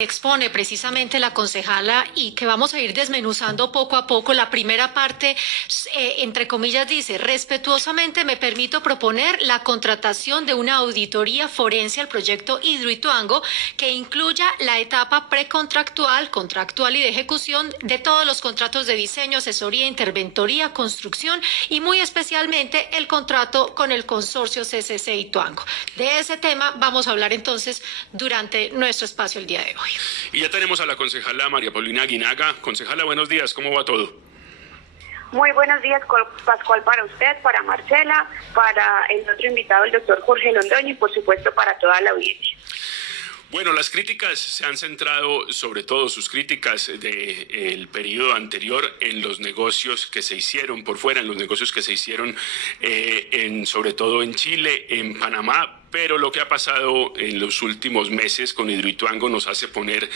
expone precisamente la concejala y que vamos a ir desmenuzando poco a poco. La primera parte, entre comillas, dice: respetuosamente me permito proponer la contratación de una auditoría forense al proyecto Hidroituango que incluya la etapa precontractual, contractual y de ejecución de todos los contratos de diseño, asesoría, interventoría, construcción y muy especialmente el contrato con el consorcio CCC Ituango. De ese tema vamos a hablar entonces durante nuestro espacio el día de hoy. Y ya tenemos a la concejala María Paulina Aguinaga. Concejala, buenos días, ¿cómo va todo? Muy buenos días, Pascual, para usted, para Marcela, para el otro invitado, el doctor Jorge Londoño, y por supuesto para toda la audiencia. Bueno, las críticas se han centrado, sobre todo sus críticas del periodo anterior, en los negocios que se hicieron por fuera, en los negocios que se hicieron sobre todo en Chile, en Panamá. Pero lo que ha pasado en los últimos meses con Hidroituango nos hace poner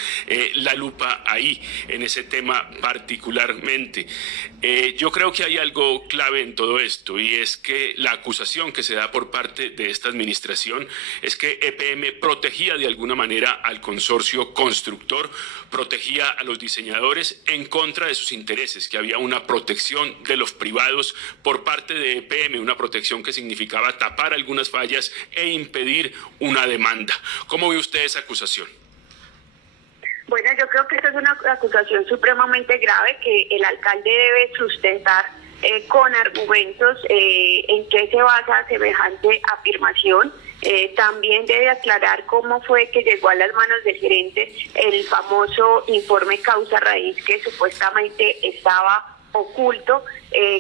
la lupa ahí, en ese tema particularmente. Yo creo que hay algo clave en todo esto, y es que la acusación que se da por parte de esta administración es que EPM protegía de alguna manera al consorcio constructor, protegía a los diseñadores en contra de sus intereses, que había una protección de los privados por parte de EPM, una protección que significaba tapar algunas fallas e impedir una demanda. ¿Cómo ve usted esa acusación? Bueno, yo creo que esta es una acusación supremamente grave que el alcalde debe sustentar con argumentos en qué se basa semejante afirmación. También debe aclarar cómo fue que llegó a las manos del gerente el famoso informe causa raíz que supuestamente estaba oculto.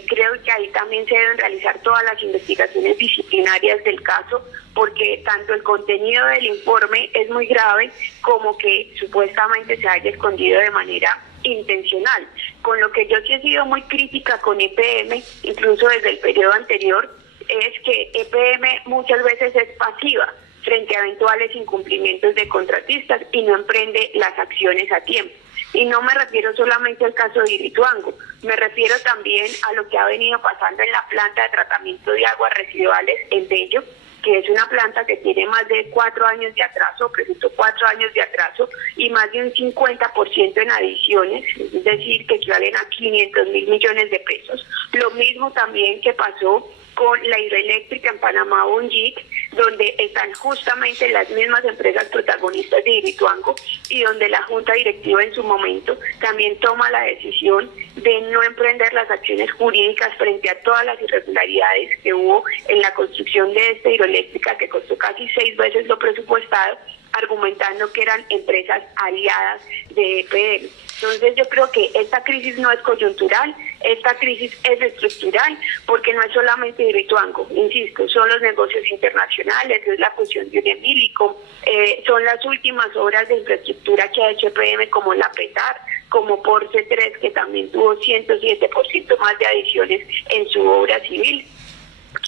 Creo que ahí también se deben realizar todas las investigaciones disciplinarias del caso, porque tanto el contenido del informe es muy grave como que supuestamente se haya escondido de manera intencional. Con lo que yo sí he sido muy crítica con EPM, incluso desde el periodo anterior, es que EPM muchas veces es pasiva frente a eventuales incumplimientos de contratistas y no emprende las acciones a tiempo. Y no me refiero solamente al caso de Hidroituango, me refiero también a lo que ha venido pasando en la planta de tratamiento de aguas residuales en Bello, que es una planta que tiene más de 4 años de atraso, presentó 4 años de atraso y más de un 50% en adiciones, es decir, que equivalen a 500.000 millones de pesos. Lo mismo también que pasó con la hidroeléctrica en Panamá, Bonjic, donde están justamente las mismas empresas protagonistas de Hidroituango y donde la junta directiva en su momento también toma la decisión de no emprender las acciones jurídicas frente a todas las irregularidades que hubo en la construcción de esta hidroeléctrica, que costó casi 6 veces lo presupuestado, argumentando que eran empresas aliadas de EPM. Entonces yo creo que esta crisis no es coyuntural, esta crisis es estructural, porque no es solamente Hidroituango, insisto, son los negocios internacionales, es la fusión de Unemílico, son las últimas obras de infraestructura que ha hecho EPM, como la PETAR, como Porce 3, que también tuvo 107% más de adiciones en su obra civil,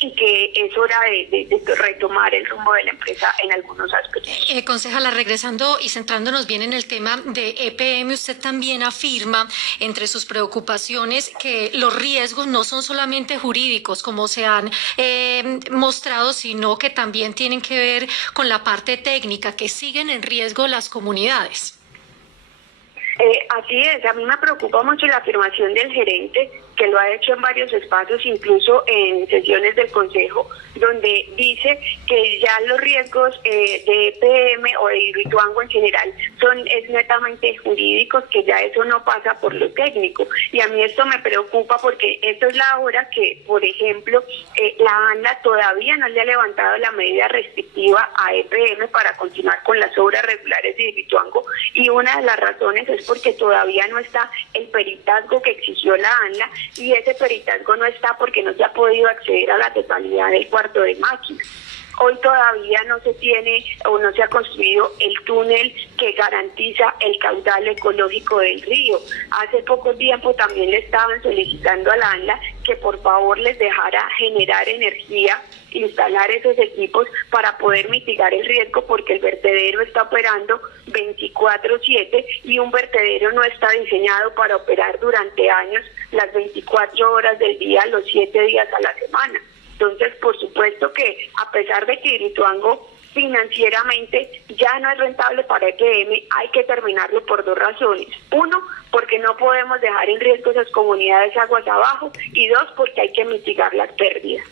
y que es hora de retomar el rumbo de la empresa en algunos aspectos. Concejala, regresando y centrándonos bien en el tema de EPM, usted también afirma entre sus preocupaciones que los riesgos no son solamente jurídicos, como se han mostrado, sino que también tienen que ver con la parte técnica, que siguen en riesgo las comunidades. Así es, a mí me preocupa mucho la afirmación del gerente, que lo ha hecho en varios espacios, incluso en sesiones del Consejo, donde dice que ya los riesgos de EPM o de Hidroituango en general es netamente jurídicos, que ya eso no pasa por lo técnico. Y a mí esto me preocupa porque esto es la hora que, por ejemplo, la ANLA todavía no le ha levantado la medida restrictiva a EPM para continuar con las obras regulares de Hidroituango, y una de las razones es porque todavía no está el peritazgo que exigió la ANLA, y ese peritazgo no está porque no se ha podido acceder a la totalidad del cuarto de máquinas. Hoy todavía no se tiene o no se ha construido el túnel que garantiza el caudal ecológico del río. Hace poco tiempo también le estaban solicitando a la ANLA que por favor les dejara generar energía, instalar esos equipos para poder mitigar el riesgo, porque el vertedero está operando 24/7 y un vertedero no está diseñado para operar durante años las 24 horas del día, los 7 días a la semana. Entonces, por supuesto que a pesar de que Hidroituango financieramente ya no es rentable para EPM, hay que terminarlo por dos razones. Uno, porque no podemos dejar en riesgo esas comunidades aguas abajo, y dos, porque hay que mitigar las pérdidas.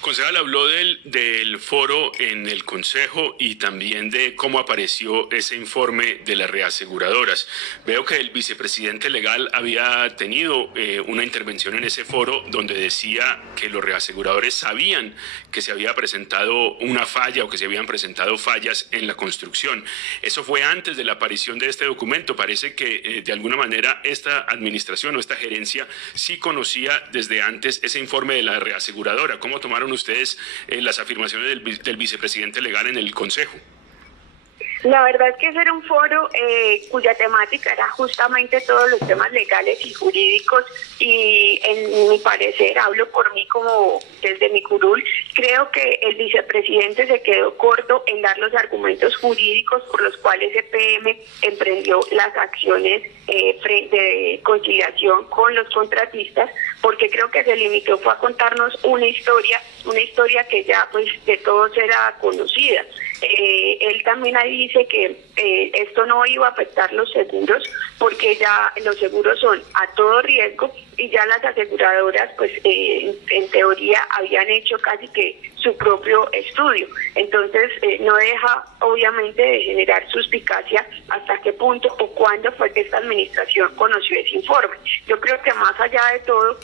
Concejal, habló del foro en el Consejo y también de cómo apareció ese informe de las reaseguradoras. Veo que el vicepresidente legal había tenido una intervención en ese foro donde decía que los reaseguradores sabían que se había presentado una falla o que se habían presentado fallas en la construcción. Eso fue antes de la aparición de este documento. Parece que de alguna manera esta administración o esta gerencia sí conocía desde antes ese informe de la reaseguradora. ¿Cómo tomaron ustedes las afirmaciones del vicepresidente legal en el Consejo? La verdad es que ese era un foro cuya temática era justamente todos los temas legales y jurídicos, y en mi parecer, hablo por mí como desde mi curul, creo que el vicepresidente se quedó corto en dar los argumentos jurídicos por los cuales EPM emprendió las acciones de conciliación con los contratistas, porque creo que se limitó fue a contarnos una historia que ya pues de todos era conocida. Él también ahí dice que esto no iba a afectar los seguros, porque ya los seguros son a todo riesgo y ya las aseguradoras pues en teoría habían hecho casi que su propio estudio. Entonces no deja obviamente de generar suspicacia hasta qué punto o cuándo fue que esta administración conoció ese informe. Yo creo que más allá de todo,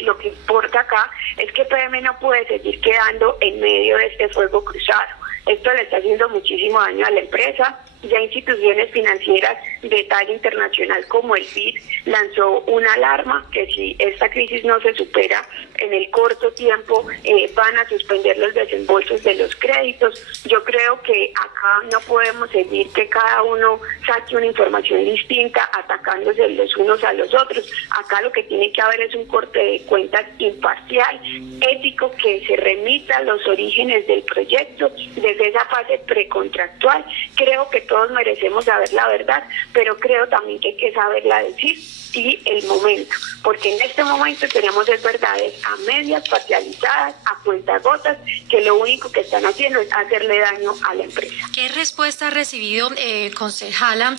lo que importa acá es que PM no puede seguir quedando en medio de este fuego cruzado. Esto le está haciendo muchísimo daño a la empresa. Ya instituciones financieras de talla internacional como el BID lanzó una alarma que si esta crisis no se supera en el corto tiempo van a suspender los desembolsos de los créditos. Yo creo que acá no podemos seguir que cada uno saque una información distinta atacándose los unos a los otros. Acá lo que tiene que haber es un corte de cuentas imparcial, ético, que se remita a los orígenes del proyecto desde esa fase precontractual. Creo que todos merecemos saber la verdad, pero creo también que hay que saberla decir y el momento, porque en este momento tenemos verdades a medias, parcializadas, a cuentagotas, que lo único que están haciendo es hacerle daño a la empresa. ¿Qué respuesta ha recibido, concejala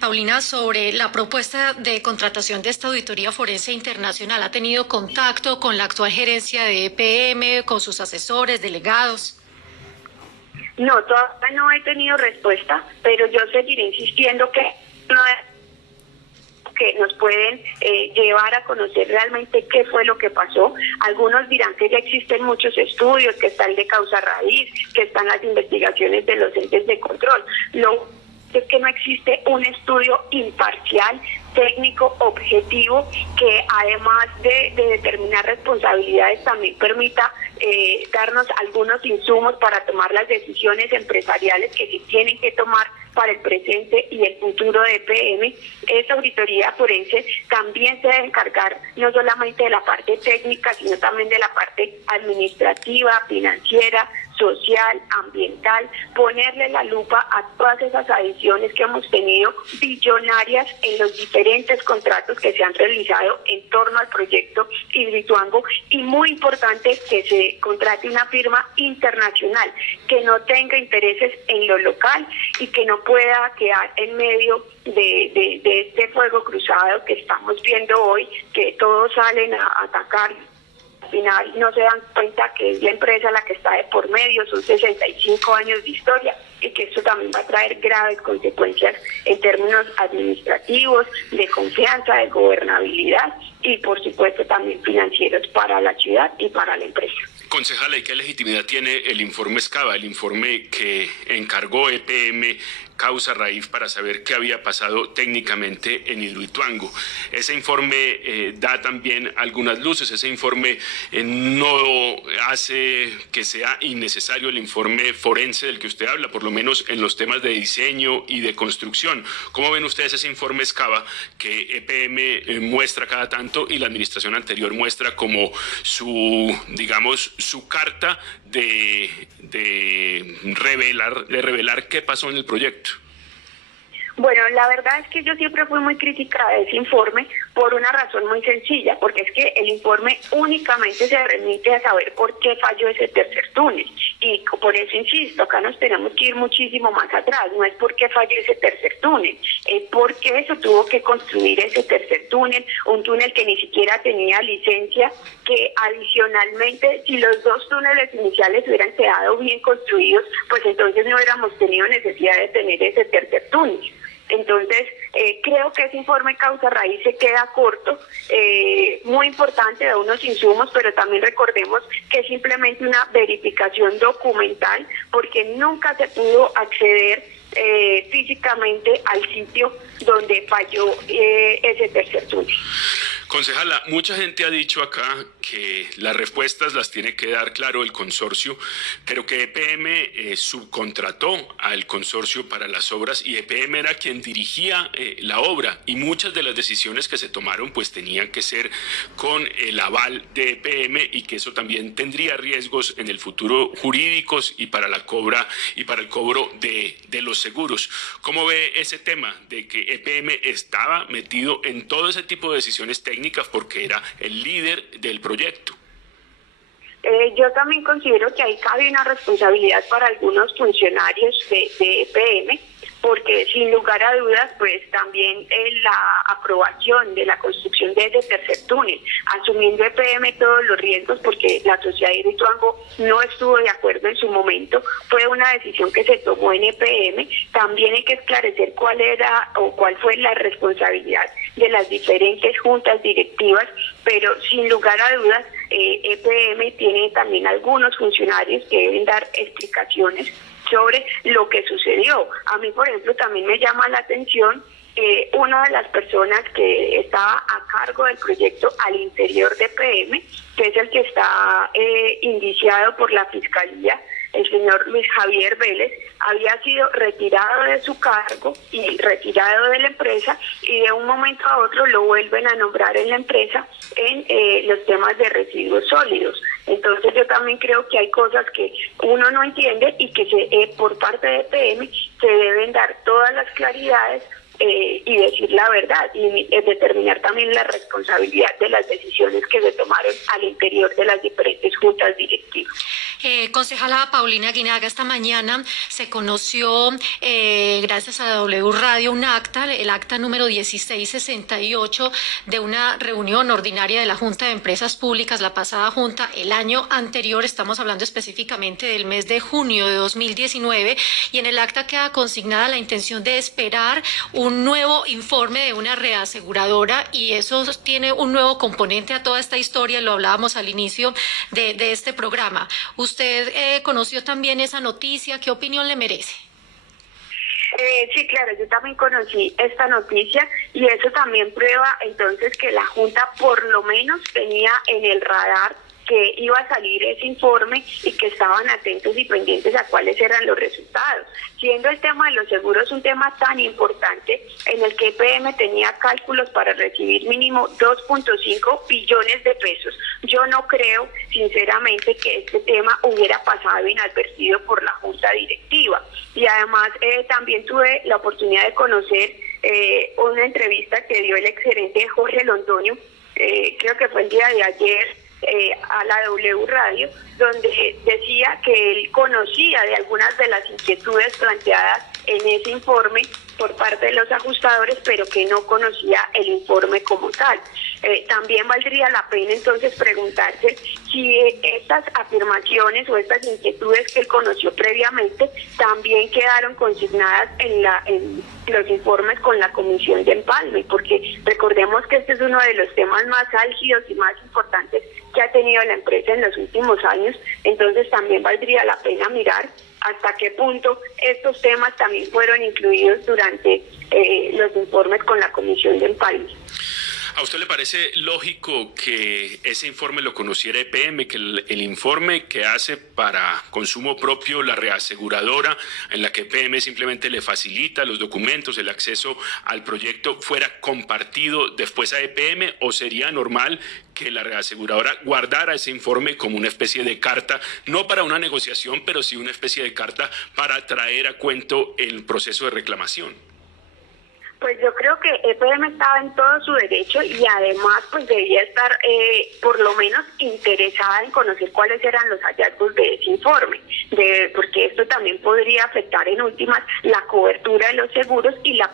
Paulina, sobre la propuesta de contratación de esta auditoría forense internacional? ¿Ha tenido contacto con la actual gerencia de EPM, con sus asesores, delegados? No, todavía no he tenido respuesta, pero yo seguiré insistiendo que nos pueden llevar a conocer realmente qué fue lo que pasó. Algunos dirán que ya existen muchos estudios, que está el de causa raíz, que están las investigaciones de los entes de control. Lo es que no existe un estudio imparcial, técnico, objetivo, que además de determinar responsabilidades también permita darnos algunos insumos para tomar las decisiones empresariales que se tienen que tomar para el presente y el futuro de EPM. Esta auditoría forense también se debe encargar no solamente de la parte técnica, sino también de la parte administrativa, financiera, social, ambiental, ponerle la lupa a todas esas adiciones que hemos tenido billonarias en los diferentes contratos que se han realizado en torno al proyecto Hidroituango, y muy importante que se contrate una firma internacional que no tenga intereses en lo local y que no pueda quedar en medio de este fuego cruzado que estamos viendo hoy, que todos salen a atacar. Al final no se dan cuenta que es la empresa la que está de por medio, son 65 años de historia, y que esto también va a traer graves consecuencias en términos administrativos, de confianza, de gobernabilidad y por supuesto también financieros para la ciudad y para la empresa. Concejala, ¿y qué legitimidad tiene el informe Escava, el informe que encargó EPM causa raíz para saber qué había pasado técnicamente en Hidroituango? Ese informe da también algunas luces, ese informe no hace que sea innecesario el informe forense del que usted habla, por lo menos en los temas de diseño y de construcción. ¿Cómo ven ustedes ese informe Escava que EPM muestra cada tanto y la administración anterior muestra como su, digamos, su carta de revelar qué pasó en el proyecto? Bueno, la verdad es que yo siempre fui muy crítica de ese informe por una razón muy sencilla, porque es que el informe únicamente se remite a saber por qué falló ese tercer túnel. Y por eso insisto, acá nos tenemos que ir muchísimo más atrás. No es por qué falló ese tercer túnel, es por qué se tuvo que construir ese tercer túnel, un túnel que ni siquiera tenía licencia, que adicionalmente, si los dos túneles iniciales hubieran quedado bien construidos, pues entonces no hubiéramos tenido necesidad de tener ese tercer túnel. Entonces, creo que ese informe causa raíz se queda corto, muy importante, de unos insumos, pero también recordemos que es simplemente una verificación documental, porque nunca se pudo acceder físicamente al sitio donde falló ese tercer túnel. Concejala, mucha gente ha dicho acá que las respuestas las tiene que dar, claro, el consorcio, pero que EPM subcontrató al consorcio para las obras y EPM era quien dirigía la obra y muchas de las decisiones que se tomaron pues tenían que ser con el aval de EPM y que eso también tendría riesgos en el futuro jurídicos y para la cobra y para el cobro de los seguros. ¿Cómo ve ese tema de que EPM estaba metido en todo ese tipo de decisiones técnicas porque era el líder del proyecto? Yo también considero que ahí cabe una responsabilidad para algunos funcionarios de EPM, porque sin lugar a dudas, pues también la aprobación de la construcción de ese tercer túnel, asumiendo EPM todos los riesgos, porque la sociedad de Hidroituango no estuvo de acuerdo en su momento, fue una decisión que se tomó en EPM. También hay que esclarecer cuál era o cuál fue la responsabilidad de las diferentes juntas directivas, pero sin lugar a dudas, EPM tiene también algunos funcionarios que deben dar explicaciones sobre lo que sucedió. A mí, por ejemplo, también me llama la atención una de las personas que estaba a cargo del proyecto al interior de EPM, que es el que está indiciado por la Fiscalía, el señor Luis Javier Vélez, había sido retirado de su cargo y retirado de la empresa, y de un momento a otro lo vuelven a nombrar en la empresa en los temas de residuos sólidos. Entonces yo también creo que hay cosas que uno no entiende y que por parte de EPM se deben dar todas las claridades y decir la verdad y determinar también la responsabilidad de las decisiones que se tomaron al interior de las diferentes juntas directivas. Concejala Paulina Guinaga, esta mañana se conoció, gracias a W Radio, un acta, el acta número 1668 de una reunión ordinaria de la Junta de Empresas Públicas, la pasada junta, el año anterior, estamos hablando específicamente del mes de junio de 2019, y en el acta queda consignada la intención de esperar un nuevo informe de una reaseguradora, y eso tiene un nuevo componente a toda esta historia, lo hablábamos al inicio de este programa. ¿Usted conoció también esa noticia? ¿Qué opinión le merece? Sí, claro, yo también conocí esta noticia y eso también prueba entonces que la Junta por lo menos tenía en el radar que iba a salir ese informe y que estaban atentos y pendientes a cuáles eran los resultados. Siendo el tema de los seguros un tema tan importante en el que EPM tenía cálculos para recibir mínimo 2.5 billones de pesos, yo no creo sinceramente que este tema hubiera pasado inadvertido por la Junta Directiva. Y además también tuve la oportunidad de conocer una entrevista que dio el exgerente Jorge Londoño, creo que fue el día de ayer, a la W Radio, donde decía que él conocía de algunas de las inquietudes planteadas en ese informe por parte de los ajustadores, pero que no conocía el informe como tal. También valdría la pena entonces preguntarse si estas afirmaciones o estas inquietudes que él conoció previamente también quedaron consignadas en los informes con la Comisión de Empalme, porque recordemos que este es uno de los temas más álgidos y más importantes que ha tenido la empresa en los últimos años. Entonces también valdría la pena mirar hasta qué punto estos temas también fueron incluidos durante los informes con la Comisión de Empalme. ¿A usted le parece lógico que ese informe lo conociera EPM, que el informe que hace para consumo propio la reaseguradora, en la que EPM simplemente le facilita los documentos, el acceso al proyecto, fuera compartido después a EPM, o sería normal que la reaseguradora guardara ese informe como una especie de carta, no para una negociación, pero sí una especie de carta para traer a cuento el proceso de reclamación? Pues yo creo que EPM estaba en todo su derecho y además pues debía estar por lo menos interesada en conocer cuáles eran los hallazgos de ese informe, porque esto también podría afectar en últimas la cobertura de los seguros y las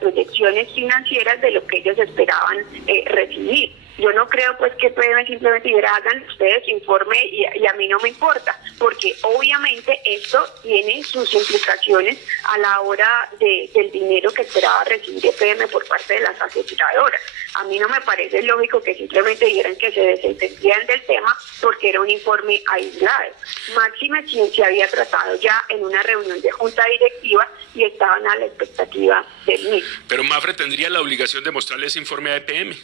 proyecciones financieras de lo que ellos esperaban recibir. Yo no creo pues que EPM simplemente diga hagan ustedes su informe y a mí no me importa, porque obviamente esto tiene sus implicaciones a la hora del dinero que esperaba recibir EPM por parte de las aseguradoras. A mí no me parece lógico que simplemente dijeran que se desentendían del tema porque era un informe aislado. Máxime si se había tratado ya en una reunión de junta directiva y estaban a la expectativa del mismo. Pero Mapfre tendría la obligación de mostrarle ese informe a EPM.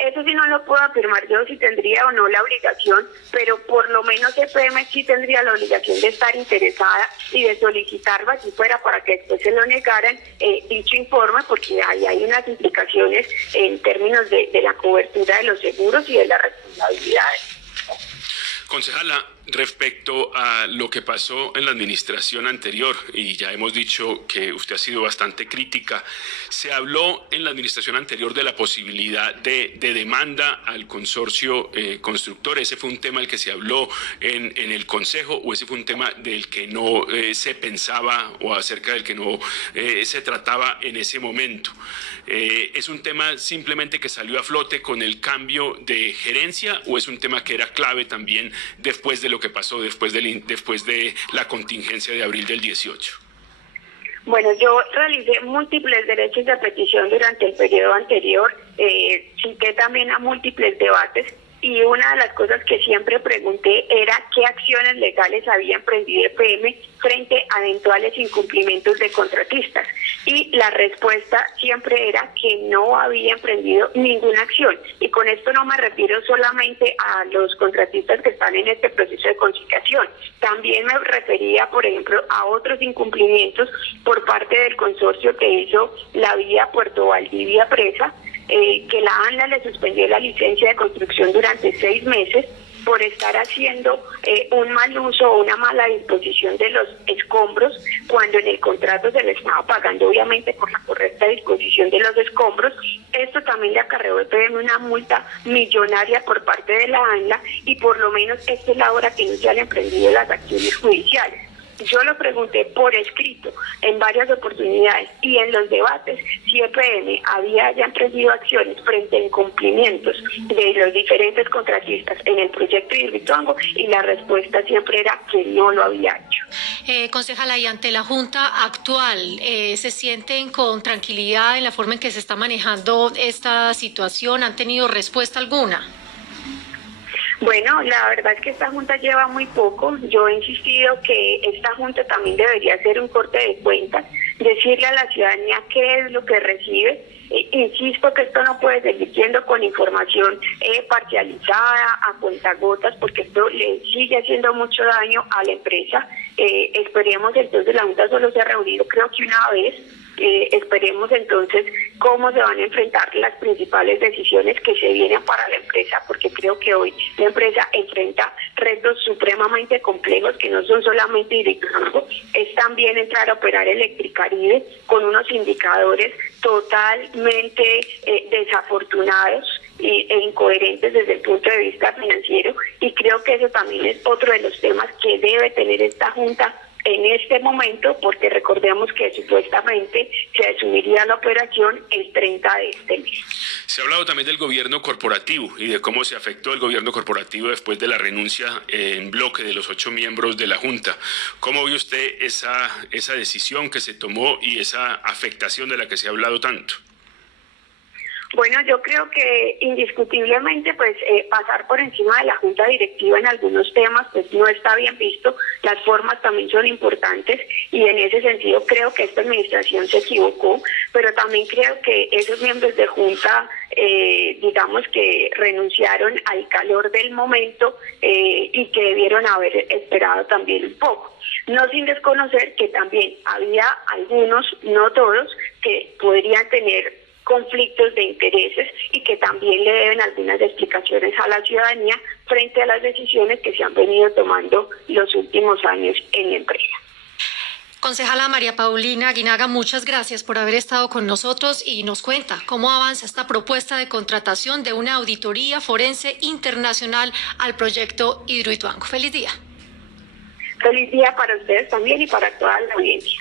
Eso sí no lo puedo afirmar yo si tendría o no la obligación, pero por lo menos EPM sí tendría la obligación de estar interesada y de solicitarlo así fuera para que después se lo negaran dicho informe, porque ahí hay unas implicaciones en términos de la cobertura de los seguros y de las responsabilidades. Concejala, respecto a lo que pasó en la administración anterior, y ya hemos dicho que usted ha sido bastante crítica, se habló en la administración anterior de la posibilidad de demanda al consorcio constructor. ¿Ese fue un tema del que se habló en el Consejo o ese fue un tema del que no se pensaba o acerca del que no se trataba en ese momento? ¿Es un tema simplemente que salió a flote con el cambio de gerencia o es un tema que era clave también después de lo que pasó después de la contingencia de abril del 18? Bueno, yo realicé múltiples derechos de petición durante el periodo anterior, cité también a múltiples debates y una de las cosas que siempre pregunté era qué acciones legales había emprendido EPM frente a eventuales incumplimientos de contratistas. Y la respuesta siempre era que no había emprendido ninguna acción. Y con esto no me refiero solamente a los contratistas que están en este proceso de conciliación. También me refería, por ejemplo, a otros incumplimientos por parte del consorcio que hizo la vía Puerto Valdivia Presa, que la ANLA le suspendió la licencia de construcción durante 6 meses por estar haciendo un mal uso o una mala disposición de los escombros, cuando en el contrato se le estaba pagando obviamente por la correcta disposición de los escombros. Esto también le acarreó a EPM una multa millonaria por parte de la ANLA y por lo menos esta es la hora que no se han emprendido las acciones judiciales. Yo lo pregunté por escrito en varias oportunidades y en los debates si EPM había ya emprendido acciones frente a incumplimientos de los diferentes contratistas en el proyecto de Hidroituango y la respuesta siempre era que no lo había hecho. Concejala, y ante la Junta actual, ¿se sienten con tranquilidad en la forma en que se está manejando esta situación? ¿Han tenido respuesta alguna? Bueno, la verdad es que esta Junta lleva muy poco. Yo he insistido que esta Junta también debería hacer un corte de cuentas, decirle a la ciudadanía qué es lo que recibe. Insisto que esto no puede seguir siendo con información parcializada, a cuentagotas, porque esto le sigue haciendo mucho daño a la empresa. Esperemos entonces, la Junta solo se ha reunido creo que una vez. Esperemos entonces cómo se van a enfrentar las principales decisiones que se vienen para la empresa, porque creo que hoy la empresa enfrenta retos supremamente complejos que no son solamente Hidroituango, es también entrar a operar Electricaribe con unos indicadores totalmente desafortunados e incoherentes desde el punto de vista financiero, y creo que eso también es otro de los temas que debe tener esta Junta en este momento, porque recordemos que supuestamente se asumiría la operación el 30 de este mes. Se ha hablado también del gobierno corporativo y de cómo se afectó el gobierno corporativo después de la renuncia en bloque de los 8 miembros de la Junta. ¿Cómo ve usted esa decisión que se tomó y esa afectación de la que se ha hablado tanto? Bueno, yo creo que indiscutiblemente pues pasar por encima de la Junta Directiva en algunos temas pues no está bien visto. Las formas también son importantes y en ese sentido creo que esta administración se equivocó, pero también creo que esos miembros de Junta digamos que renunciaron al calor del momento y que debieron haber esperado también un poco. No sin desconocer que también había algunos, no todos, que podrían tener conflictos de intereses y que también le deben algunas explicaciones a la ciudadanía frente a las decisiones que se han venido tomando los últimos años en la empresa. Concejala María Paulina Aguinaga, muchas gracias por haber estado con nosotros y nos cuenta cómo avanza esta propuesta de contratación de una auditoría forense internacional al proyecto Hidroituango. Feliz día. Feliz día para ustedes también y para toda la audiencia.